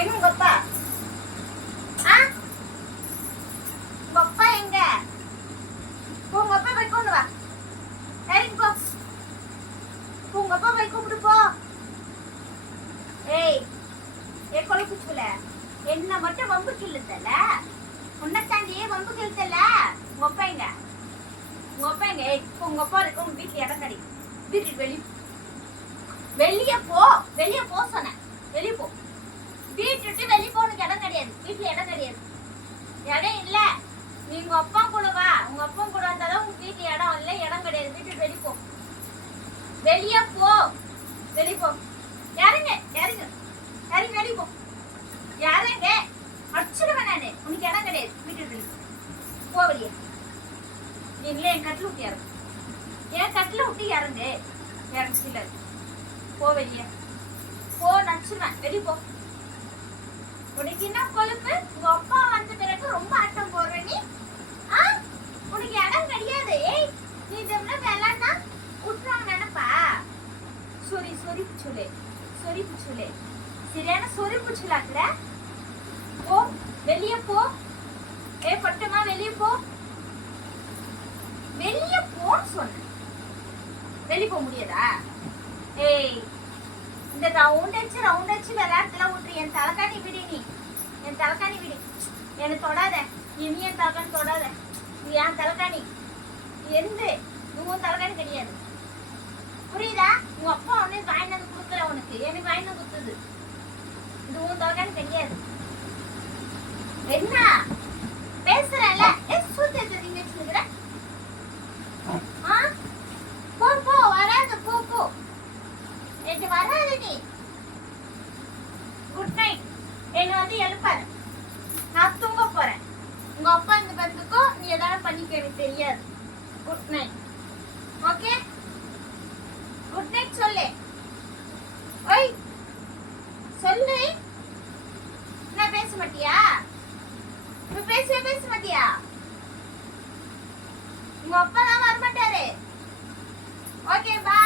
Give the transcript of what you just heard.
எங்க உங்க அப்பா? உங்க அப்பா எங்க? உங்க அப்பா போய் கொண்டு வா. இறங்கி போ. உங்க அப்பா போய் கூப்பிட்டு போ. ஏய் ஏ கொலைக்குச்சுல என்ன மட்டும் வம்பு கிள்ளுதல்ல, உன்னை தாண்டியே வம்பு கிள்ளுதல்ல. உங்க அப்பா எங்க? உங்க அப்பா எங்க? உங்க அப்பா இருக்க உங்க வீட்டுல இடம் கிடைக்கும். வீட்டுக்கு வெளியே போ. வெளியே போ சொன்னேன். வெளியே போ. வீட்டு விட்டு வெளியே போனுக்கு இடம் கிடையாது. வீட்டுல இடம் கிடையாது. இடம் இல்ல. நீ உங்க அப்பா கூட வா. உங்க அப்பா கூட வந்தாதான் உங்க வீட்டுல இடம் இல்ல, இடம் கிடையாது. வீட்டுக்கு வெளியே போ. வெளியே போ. வெளியே போ. யாருங்க? யாருங்க? யாருங்க? வெளியே போ. யாருங்க? அடிச்சிடுவேன் நானு. உனக்கு இடம் கிடையாது. வீட்டுக்கு வெளியே போ. வெளியே. நீங்களே என் கட்டில விட்டு இறங்கு. என் கட்டில விட்டு இறங்கு. இறங்குல போ. வெளியே போ. நச்சுவேன். வெளியே போ. உனக்கு என்ன கொழுப்பு? உங்க அப்பா வந்த பிறகு ரொம்ப ஆட்டம் போடுற நீ. உனக்கு இடம் கிடையாது. ஏய் நீ இதெல்லாம் விளையாண்டா விட்டுருவாங்க நினைப்பா. சொரி புச்சுலே சரியான சொரி புச்சுலாக்குற. போ. வெளியே போ. ஏ பட்டமா வெளியே போ. வெளியே போன்னு சொன்ன. வெளியே போக முடியாதா? ஏய் இந்த ரவுண்ட் அடிச்சு விளையாட்டுலாம் விட்டுரு. என் தலைக்காணி விடு. நீ என் தலைக்காணி விடு. என்னை தொடாத. நீ என் தலைக்காணி தொடாத. நீ என் தலைக்காணி எந்த உன் தலைக்காணி கிடையாது. புரியுதா? உங்க அப்பா உடனே வாங்கினது கொடுக்கல உனக்கு. எனக்கு வாங்கினது கொடுத்தது. இது உன் தலைக்காணி கிடையாது. என்ன பேசுறல? சூத்திரத்தை நீங்க வச்சுக்கிற. போ வராது. போ எனக்கு வராது. நீ குட் நைட். என்ன வந்து எழுப்பாரு. நான் தூங்க போறேன். உங்க அப்பா இந்த பந்துக்கும் நீ எதாவது பண்ணிக்க எனக்கு தெரியாது. Good night. Okay good night சொல்லு. ஓய் சொல்லு. நான் பேச மாட்டியா? பேச மாட்டியா? உங்க அப்பா தான் வர மாட்டாரு. Okay bye.